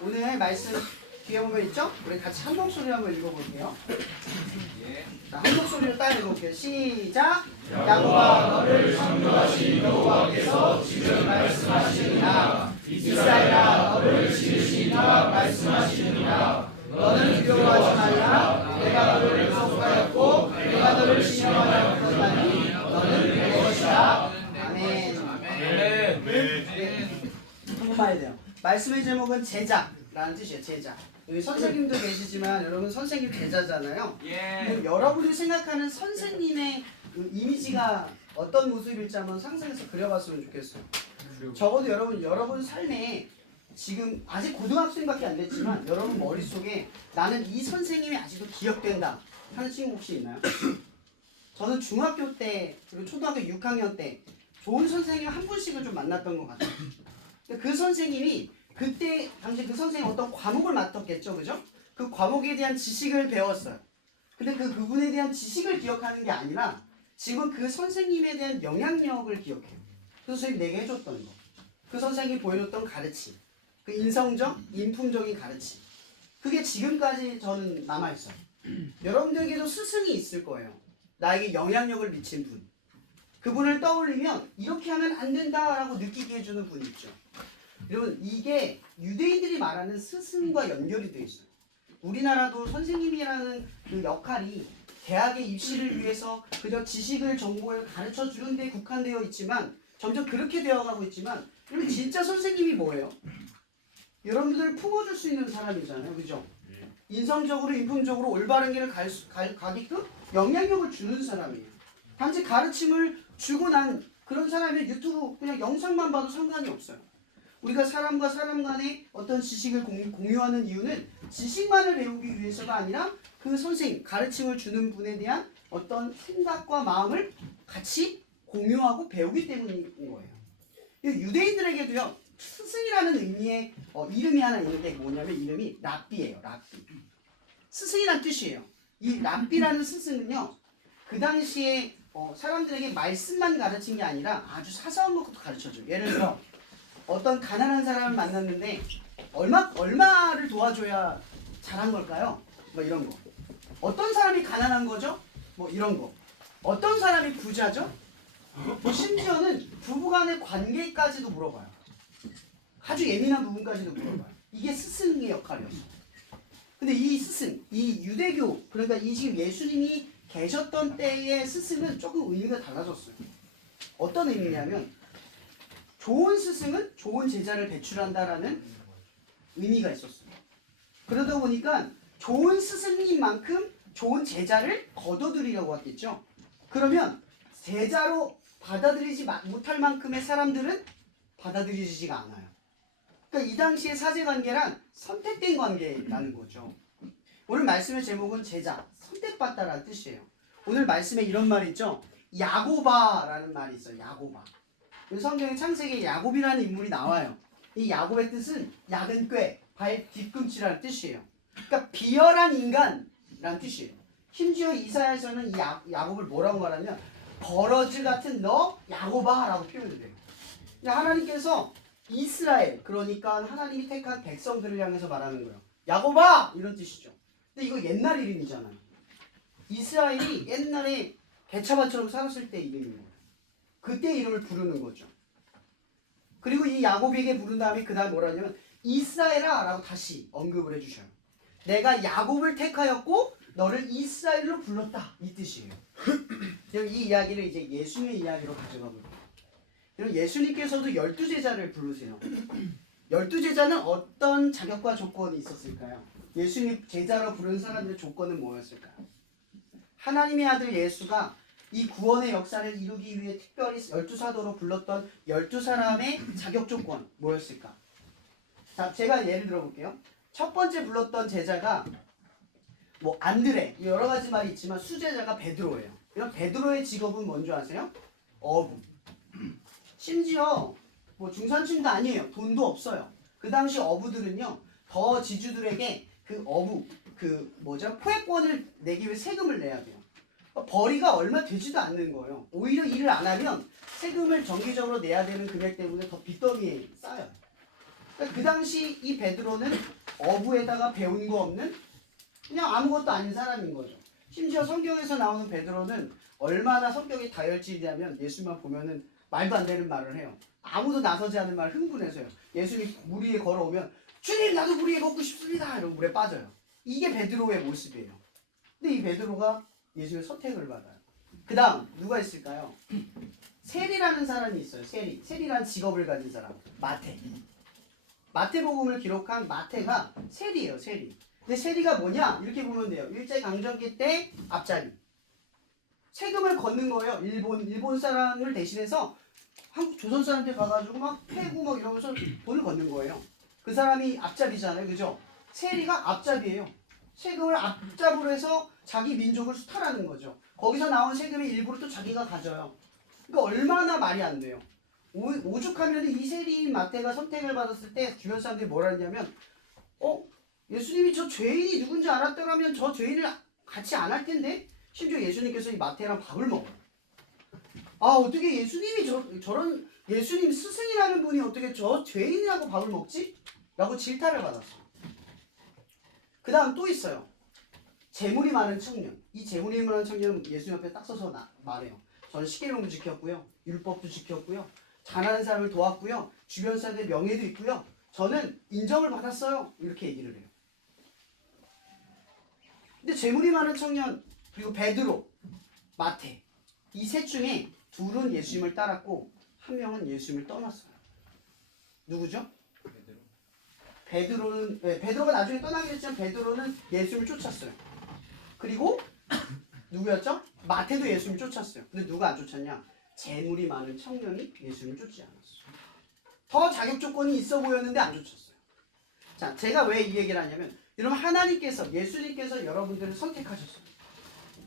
오늘 말씀 뒤에 보면 있죠? 우리 같이 한 목소리 한번 읽어볼게요. 자, 한 목소리로 딱 읽어볼게요. 시작! 야곱아 너를 창조하신 여호와께서 지금 말씀하시니라. 이스라엘아 너를 지으신 이가 말씀하시니라. 너는 두려워하지 말라. 내가 너를 구속하였고 내가 너를 신령하였거니 너는 내 것이다. 아멘. 한번 봐야 돼요. 말씀의 제목은 제자라는 뜻이에요. 제자. 여기 선생님도 계시지만 여러분 선생님 제자잖아요. 그럼 여러분이 생각하는 선생님의 그 이미지가 어떤 모습일지 한번 상상해서 그려봤으면 좋겠어요. 적어도 여러분 삶에 지금 아직 고등학생밖에 안 됐지만 여러분 머릿속에 나는 이 선생님이 아직도 기억된다 하는 친구 혹시 있나요? 저는 중학교 때 그리고 초등학교 6학년 때 좋은 선생님 한 분씩은 좀 만났던 것 같아요. 그 선생님이 그때 당시 그 선생님 어떤 과목을 맡았겠죠, 그죠? 그 과목에 대한 지식을 배웠어요. 근데 그분에 대한 지식을 기억하는 게 아니라 지금 그 선생님에 대한 영향력을 기억해요. 그 선생님이 내게 해줬던 거, 그 선생님이 보여줬던 가르침, 그 인성적, 인품적인 가르침, 그게 지금까지 저는 남아있어요. 여러분들에게도 스승이 있을 거예요. 나에게 영향력을 미친 분. 그분을 떠올리면 이렇게 하면 안 된다라고 느끼게 해주는 분이 있죠. 여러분 이게 유대인들이 말하는 스승과 연결이 되어 있어요. 우리나라도 선생님이라는 그 역할이 대학의 입시를 위해서 그저 지식을 정보를 가르쳐 주는 데 국한되어 있지만 점점 그렇게 되어가고 있지만 여러분 진짜 선생님이 뭐예요? 여러분들을 품어줄 수 있는 사람이잖아요. 그죠? 인성적으로 인품적으로 올바른 길을 가게끔 영향력을 주는 사람이에요. 단지 가르침을 주고 난 그런 사람의 유튜브 그냥 영상만 봐도 상관이 없어요. 우리가 사람과 사람 간의 어떤 지식을 공유하는 이유는 지식만을 배우기 위해서가 아니라 그 선생님, 가르침을 주는 분에 대한 어떤 생각과 마음을 같이 공유하고 배우기 때문인 거예요. 유대인들에게도요, 스승이라는 의미의 이름이 하나 있는데 뭐냐면 이름이 랍비예요. 랍비. 스승이란 뜻이에요. 이 랍비라는 스승은요, 그 당시에 사람들에게 말씀만 가르친 게 아니라 아주 사소한 것도 가르쳐줘요. 예를 들어 어떤 가난한 사람을 만났는데 얼마를 도와줘야 잘한 걸까요? 뭐 이런 거. 어떤 사람이 가난한 거죠? 뭐 이런 거. 어떤 사람이 부자죠? 뭐 심지어는 부부간의 관계까지도 물어봐요. 아주 예민한 부분까지도 물어봐요. 이게 스승의 역할이었어요. 근데 이 스승, 이 유대교, 그러니까 이 지금 예수님이 계셨던 때의 스승은 조금 의미가 달라졌어요. 어떤 의미냐면 좋은 스승은 좋은 제자를 배출한다라는 의미가 있었어요. 그러다 보니까 좋은 스승님만큼 좋은 제자를 거둬들이려고 했겠죠. 그러면 제자로 받아들이지 못할 만큼의 사람들은 받아들이지가 않아요. 그러니까 이 당시의 사제관계란 선택된 관계라는 거죠. 오늘 말씀의 제목은 제자, 선택받다라는 뜻이에요. 오늘 말씀에 이런 말이 있죠. 야고바라는 말이 있어요. 야고바. 성경의 창세기에 야곱이라는 인물이 나와요. 이 야곱의 뜻은 야근 꾀, 발 뒤꿈치라는 뜻이에요. 그러니까 비열한 인간이라는 뜻이에요. 심지어 이사야에서는 이 야곱을 뭐라고 말하냐면 버러지 같은 너 야곱아라고 표현을 해요. 하나님께서 이스라엘, 그러니까 하나님이 택한 백성들을 향해서 말하는 거예요. 야곱아! 이런 뜻이죠. 근데 이거 옛날 이름이잖아요. 이스라엘이 옛날에 개차반처럼 살았을 때 이름이에요. 그때 이름을 부르는 거죠. 그리고 이 야곱에게 부른 다음에 그 다음 뭐라 하냐면 이스라엘아 라고 다시 언급을 해주셔요. 내가 야곱을 택하였고 너를 이스라엘로 불렀다 이 뜻이에요. 이 이야기를 이제 예수님의 이야기로 가져가 볼게요. 그럼 예수님께서도 12제자를 부르세요. 12제자는 어떤 자격과 조건이 있었을까요? 예수님 제자로 부른 사람들의 조건은 뭐였을까요? 하나님의 아들 예수가 이 구원의 역사를 이루기 위해 특별히 12사도로 불렀던 12사람의 자격 조건 뭐였을까? 자, 제가 예를 들어볼게요. 첫 번째 불렀던 제자가 뭐 안드레, 여러 가지 말이 있지만 수제자가 베드로예요. 이런 베드로의 직업은 뭔지 아세요? 어부. 심지어 뭐 중산층도 아니에요. 돈도 없어요. 그 당시 어부들은요, 더 지주들에게 그 어부, 포획권을 내기 위해 세금을 내야 돼요. 벌이가 얼마 되지도 않는 거예요. 오히려 일을 안 하면 세금을 정기적으로 내야 되는 금액 때문에 더 빚더미에 쌓여요. 그러니까 그 당시 이 베드로는 어부에다가 배운 거 없는 그냥 아무것도 아닌 사람인 거죠. 심지어 성경에서 나오는 베드로는 얼마나 성격이 다혈질이냐면 예수만 보면은 말도 안 되는 말을 해요. 아무도 나서지 않은 말 흥분해서요. 예수님이 물 위에 걸어오면 주님 나도 물 위에 걷고 싶습니다. 이러고 물에 빠져요. 이게 베드로의 모습이에요. 근데 이 베드로가 예수의 선택을 받아요. 그 다음 누가 있을까요? 세리라는 사람이 있어요. 세리라는 직업을 가진 사람. 마태. 마태복음을 기록한 마태가 세리예요. 세리. 근데 세리가 뭐냐? 이렇게 보면 돼요. 일제강점기 때 앞자리. 세금을 걷는 거예요. 일본 사람을 대신해서 한국 조선 사람한테 가가지고 막 패고 막 이러면서 돈을 걷는 거예요. 그 사람이 앞잡이잖아요. 그죠? 세리가 앞잡이에요. 세금을 앞잡으로 해서 자기 민족을 수탈하는 거죠. 거기서 나온 세금의 일부를 또 자기가 가져요. 그러니까 얼마나 말이 안 돼요. 오죽하면 이 세리인 마태가 선택을 받았을 때 주변 사람들이 뭐라 했냐면 예수님이 저 죄인이 누군지 알았더라면 저 죄인을 같이 안 할 텐데 심지어 예수님께서 이 마태랑 밥을 먹어요. 어떻게 예수님이 저런 예수님 스승이라는 분이 어떻게 저 죄인이라고 밥을 먹지? 라고 질타를 받았어요. 그 다음 또 있어요. 재물이 많은 청년. 이 재물이 많은 청년은 예수님 앞에 딱 서서 말해요. 저는 십계명도 지켰고요. 율법도 지켰고요. 가난한 사람을 도왔고요. 주변 사람들의 명예도 있고요. 저는 인정을 받았어요. 이렇게 얘기를 해요. 근데 재물이 많은 청년 그리고 베드로, 마태 이 셋 중에 둘은 예수님을 따랐고 한 명은 예수님을 떠났어요. 누구죠? 베드로가 나중에 떠나게 됐지만 베드로는 예수님을 쫓았어요. 그리고 누구였죠? 마태도 예수님을 쫓았어요. 근데 누가 안 쫓았냐? 재물이 많은 청년이 예수님을 쫓지 않았어요. 더 자격 조건이 있어 보였는데 안 쫓았어요. 자, 제가 왜 이 얘기를 하냐면 여러분 하나님께서 예수님께서 여러분들을 선택하셨어요.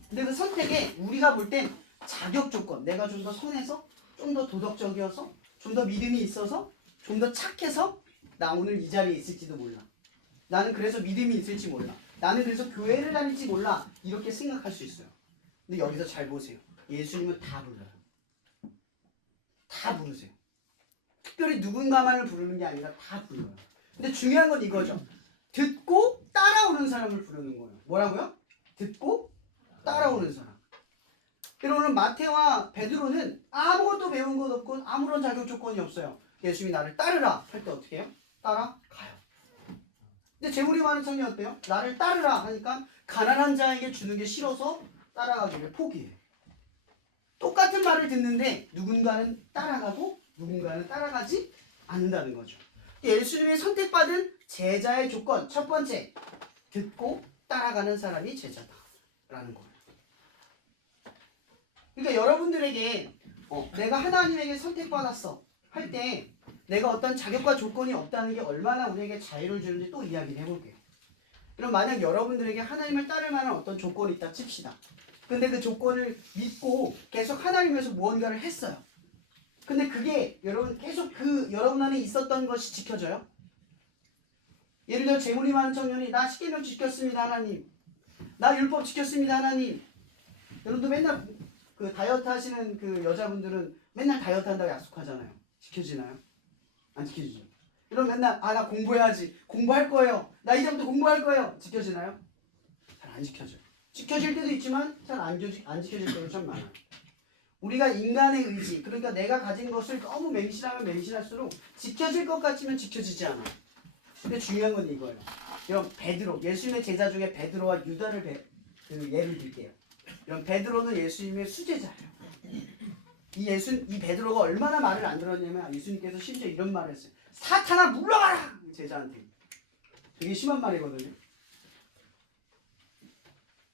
근데 그 선택에 우리가 볼 땐 자격 조건, 내가 좀 더 선해서, 좀 더 도덕적이어서, 좀 더 믿음이 있어서, 좀 더 착해서 나 오늘 이 자리에 있을지도 몰라. 나는 그래서 믿음이 있을지 몰라. 나는 그래서 교회를 다닐지 몰라. 이렇게 생각할 수 있어요. 근데 여기서 잘 보세요. 예수님은 다 불러요. 다 부르세요. 특별히 누군가만을 부르는 게 아니라 다 불러요. 근데 중요한 건 이거죠. 듣고 따라오는 사람을 부르는 거예요. 뭐라고요? 듣고 따라오는 사람. 여러분 마태와 베드로는 아무것도 배운 것 없고 아무런 자격 조건이 없어요. 예수님이 나를 따르라 할 때 어떻게 해요? 따라가요. 근데 재물이 많은 청년이 어때요? 나를 따르라 하니까 가난한 자에게 주는 게 싫어서 따라가기를 포기해요. 똑같은 말을 듣는데 누군가는 따라가고 누군가는 따라가지 않는다는 거죠. 예수님의 선택받은 제자의 조건 첫 번째, 듣고 따라가는 사람이 제자다라는 거예요. 그러니까 여러분들에게 내가 하나님에게 선택받았어 할 때 내가 어떤 자격과 조건이 없다는 게 얼마나 우리에게 자유를 주는지 또 이야기를 해볼게요. 그럼 만약 여러분들에게 하나님을 따를 만한 어떤 조건이 있다 칩시다. 근데 그 조건을 믿고 계속 하나님 위해서 무언가를 했어요. 근데 그게 여러분 계속 여러분 안에 있었던 것이 지켜져요? 예를 들어 재물이 많은 청년이 나 십계명 지켰습니다 하나님. 나 율법 지켰습니다 하나님. 여러분도 맨날 그 다이어트 하시는 그 여자분들은 맨날 다이어트 한다고 약속하잖아요. 지켜지나요? 안 지켜지죠. 이러면 맨날 나 공부해야지. 공부할 거예요. 나 이제부터 공부할 거예요. 지켜지나요? 잘 안 지켜져요. 지켜질 때도 있지만 잘 안 지켜질 때도 참 많아요. 우리가 인간의 의지, 그러니까 내가 가진 것을 너무 맹신하면 맹신할수록 지켜질 것 같으면 지켜지지 않아요. 근데 중요한 건 이거예요. 이런 베드로, 예수님의 제자 중에 베드로와 유다를 예를 들게요. 이런 베드로는 예수님의 수제자예요. 이 베드로가 얼마나 말을 안 들었냐면 예수님께서 심지어 이런 말을 했어요. 사탄아 물러가라! 제자한테. 되게 심한 말이거든요.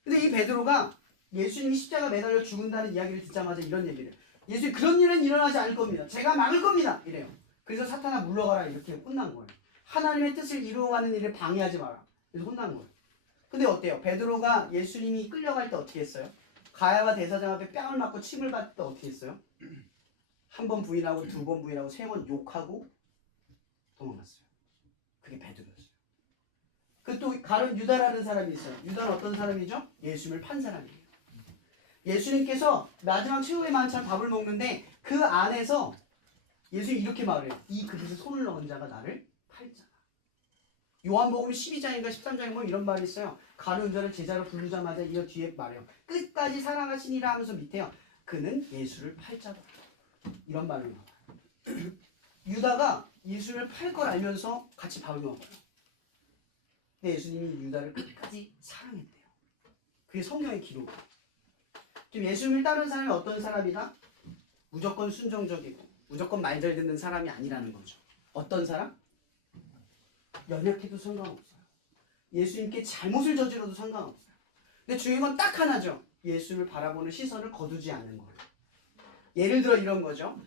근데 이 베드로가 예수님이 십자가 매달려 죽는다는 이야기를 듣자마자 이런 얘기를 해요. 예수님 그런 일은 일어나지 않을 겁니다. 제가 막을 겁니다. 이래요. 그래서 사탄아 물러가라 이렇게 혼난 거예요. 하나님의 뜻을 이루어가는 일을 방해하지 마라. 그래서 혼난 거예요. 근데 어때요? 베드로가 예수님이 끌려갈 때 어떻게 했어요? 가야바 대사장 앞에 뺨을 맞고 침을 받을 때 어떻게 했어요? 한 번 부인하고 두 번 부인하고 세 번 욕하고 도망갔어요. 그게 베드로였어요. 그 또 다른 유다라는 사람이 있어요. 유다는 어떤 사람이죠? 예수님을 판 사람이에요. 예수님께서 마지막 최후의 만찬 밥을 먹는데 그 안에서 예수님이 이렇게 말해요. 이 그릇에 손을 넣은 자가 나를 팔자. 요한복음 12장인가 13장에 뭐 이런 말이 있어요. 가룟유다를 제자로 부르자마자 이 뒤에 말해요. 끝까지 사랑하시니라 하면서 밑에요. 그는 예수를 팔자다. 이런 말을 나와요. 유다가 예수를 팔 걸 알면서 같이 밥을 먹어요. 근데 예수님이 유다를 끝까지 사랑했대요. 그게 성경의 기록이에요. 지금 예수님을 따르는 사람이 어떤 사람이다? 무조건 순종적이고 무조건 말 잘 듣는 사람이 아니라는 거죠. 어떤 사람? 연약해도 상관없어요. 예수님께 잘못을 저질러도 상관없어요. 근데 중요한 건 딱 하나죠. 예수를 바라보는 시선을 거두지 않는 거예요. 예를 들어 이런 거죠.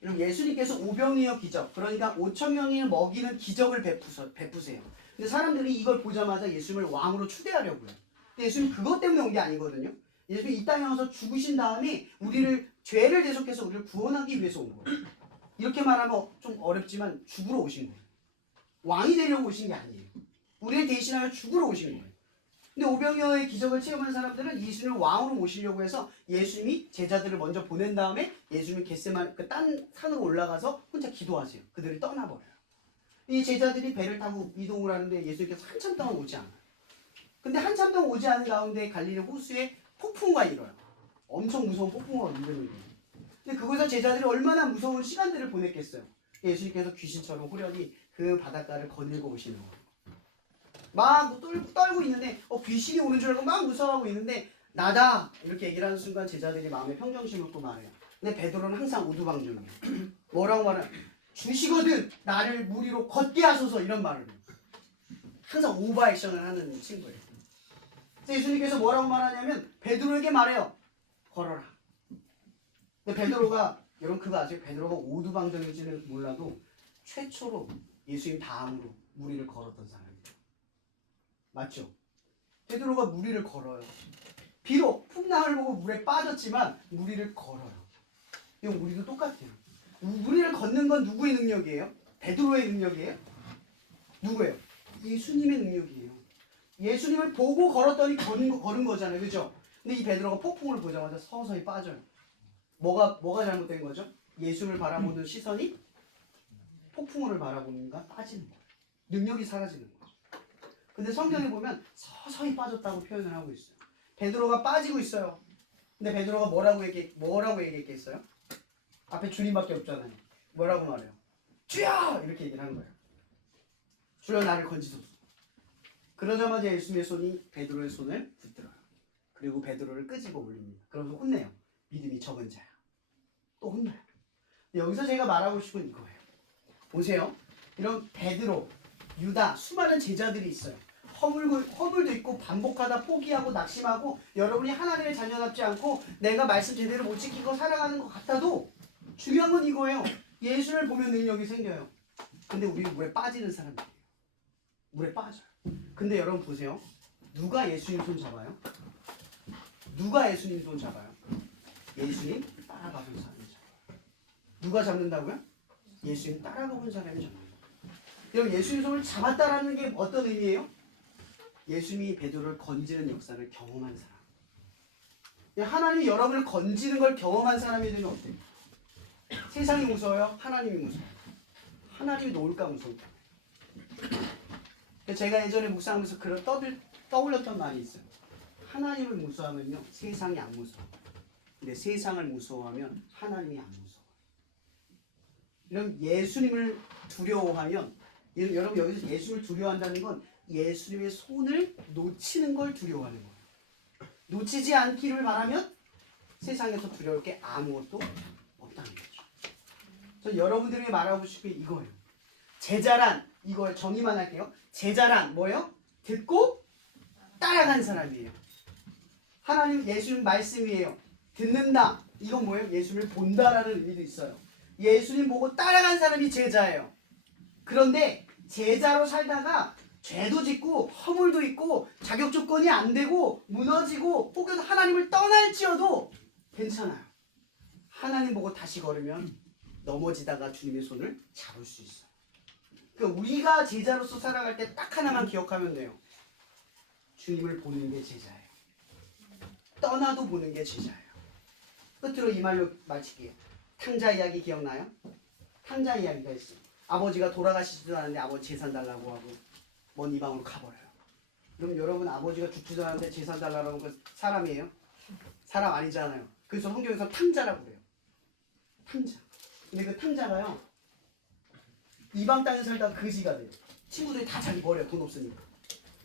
그럼 예수님께서 오병이어 기적, 그러니까 5천 명을 먹이는 기적을 베푸세요. 근데 사람들이 이걸 보자마자 예수님을 왕으로 추대하려고 해요. 근데 예수님 그것 때문에 온 게 아니거든요. 예수님이 이 땅에 와서 죽으신 다음에 우리를 죄를 대속해서 우리를 구원하기 위해서 온 거예요. 이렇게 말하면 좀 어렵지만 죽으러 오신 거예요. 왕이 되려고 오신 게 아니에요. 우리를 대신하여 죽으러 오신 거예요. 근데 오병이어의 기적을 체험한 사람들은 예수님을 왕으로 모시려고 해서 예수님이 제자들을 먼저 보낸 다음에 예수님이 겟세마네 그 딴 산으로 올라가서 혼자 기도하세요. 그들이 떠나버려요. 이 제자들이 배를 타고 이동을 하는데 예수님께서 한참 동안 오지 않아요. 근데 한참 동안 오지 않은 가운데 갈릴리 호수에 폭풍과 일어요. 엄청 무서운 폭풍과 일어는 거예요. 근데 그곳에서 제자들이 얼마나 무서운 시간들을 보냈겠어요. 예수님께서 귀신처럼 호련히 그 바닷가를 거닐고 오시는 거예요. 막 떨고 있는데 귀신이 오는 줄 알고 막 무서워하고 있는데 나다 이렇게 얘기를 하는 순간 제자들이 마음에 평정심을 또 말해요. 근데 베드로는 항상 오두방정이에요. 뭐라고 말해요? 주시거든 나를 물 위로 걷게 하소서 이런 말을 해요. 항상 오버액션을 하는 친구예요. 예수님께서 뭐라고 말하냐면 베드로에게 말해요. 걸어라. 근데 베드로가 여러분 그거 아세요? 베드로가 오두방정인지는 몰라도 최초로 예수님 다음으로 물 위를 걸었던 사람이에요. 맞죠? 베드로가 물 위를 걸어요. 비록 풍랑을 보고 물에 빠졌지만 물 위를 걸어요. 이건 우리도 똑같아요. 물 위를 걷는 건 누구의 능력이에요? 베드로의 능력이에요? 누구예요? 예수님의 능력이에요. 예수님을 보고 걸었더니 걸은 거잖아요. 그죠? 근데 이 베드로가 폭풍을 보자마자 서서히 빠져요. 뭐가 잘못된 거죠? 예수를 바라보는 시선이 폭풍우를 바라보는가 빠지는 거예요. 능력이 사라지는 거예요. 근데 성경에 보면 서서히 빠졌다고 표현을 하고 있어요. 베드로가 빠지고 있어요. 근데 베드로가 뭐라고 얘기했겠어요? 앞에 주님밖에 없잖아요. 뭐라고 말해요? 주여! 이렇게 얘기를 하는 거예요. 주여 나를 건지소서. 그러자마자 예수님의 손이 베드로의 손을 붙들어요. 그리고 베드로를 끄집어 올립니다. 그러면서 혼내요. 믿음이 적은 자야. 또 혼나요. 여기서 제가 말하고 싶은 이거예요. 보세요. 이런 베드로, 유다, 수많은 제자들이 있어요. 허물도 있고 반복하다 포기하고 낙심하고 여러분이 하나님의 자녀답지 않고 내가 말씀 제대로 못 지키고 살아가는 것 같아도 중요한 건 이거예요. 예수를 보면 능력이 생겨요. 근데 우리는 물에 빠지는 사람들이에요. 물에 빠져요. 근데 여러분 보세요. 누가 예수님 손 잡아요? 누가 예수님 손 잡아요? 예수님 따라가본 사람이 잡아요. 누가 잡는다고요? 예수님 따라가본 사람이 잡는 거예요. 여러분 예수님 손을 잡았다라는 게 어떤 의미예요? 예수님이 베드로를 건지는 역사를 경험한 사람. 하나님이 여러분을 건지는 걸 경험한 사람이 되면 어때요? 세상이 무서워요? 하나님이 무서워요? 하나님이 놓을까 무서울까? 제가 예전에 묵상하면서 떠올렸던 말이 있어요. 하나님을 무서워하면요 세상이 안 무서워. 근데 세상을 무서워하면 하나님이 안 무서워. 이런 예수님을 두려워하면 여러분 여기서 예수님을 두려워한다는 건 예수님의 손을 놓치는 걸 두려워하는 거예요. 놓치지 않기를 바라면 세상에서 두려울 게 아무것도 없다는 거죠. 저 여러분들에게 말하고 싶은 게 이거예요. 제자란 이걸 정의만 할게요. 제자란 뭐예요? 듣고 따라간 사람이에요. 하나님 예수님 말씀이에요. 듣는다. 이건 뭐예요? 예수님을 본다라는 의미도 있어요. 예수님 보고 따라간 사람이 제자예요. 그런데 제자로 살다가 죄도 짓고 허물도 있고 자격 조건이 안 되고 무너지고 혹은 하나님을 떠날지어도 괜찮아요. 하나님 보고 다시 걸으면 넘어지다가 주님의 손을 잡을 수 있어요. 그러니까 우리가 제자로서 살아갈 때 딱 하나만 기억하면 돼요. 주님을 보는 게 제자예요. 떠나도 보는 게 제자예요. 끝으로 이 말로 마칠게요. 탕자 이야기 기억나요? 탕자 이야기가 있어요. 아버지가 돌아가시지도 않았는데 아버지 재산 달라고 하고 먼 이방으로 가버려요. 그럼 여러분 아버지가 죽지도 않았는데 재산 달라고 하면 그 사람이에요? 사람 아니잖아요. 그래서 성경에서 탕자라고 그래요. 탕자. 근데 그 탕자가요 이방 땅에 살다가 거지가 돼요. 친구들이 다 자기 버려요. 돈 없으니까.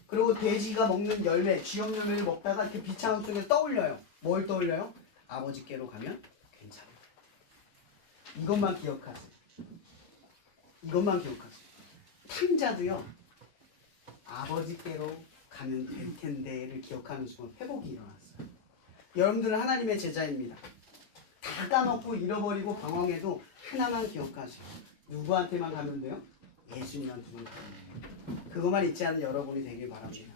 그리고 돼지가 먹는 열매, 쥐염 열매를 먹다가 이렇게 비참함 속에 떠올려요. 뭘 떠올려요? 아버지께로 가면 괜찮아요. 이것만 기억하세요. 이것만 기억하세요. 탕자도요 아버지께로 가면 될 텐데를 기억하는 순간 회복이 일어났어요. 여러분들은 하나님의 제자입니다. 다 까먹고 잃어버리고 방황해도 하나만 기억하세요. 누구한테만 가면 돼요? 예수님한테만 가면 돼요. 그것만 잊지 않는 여러분이 되길 바랍니다.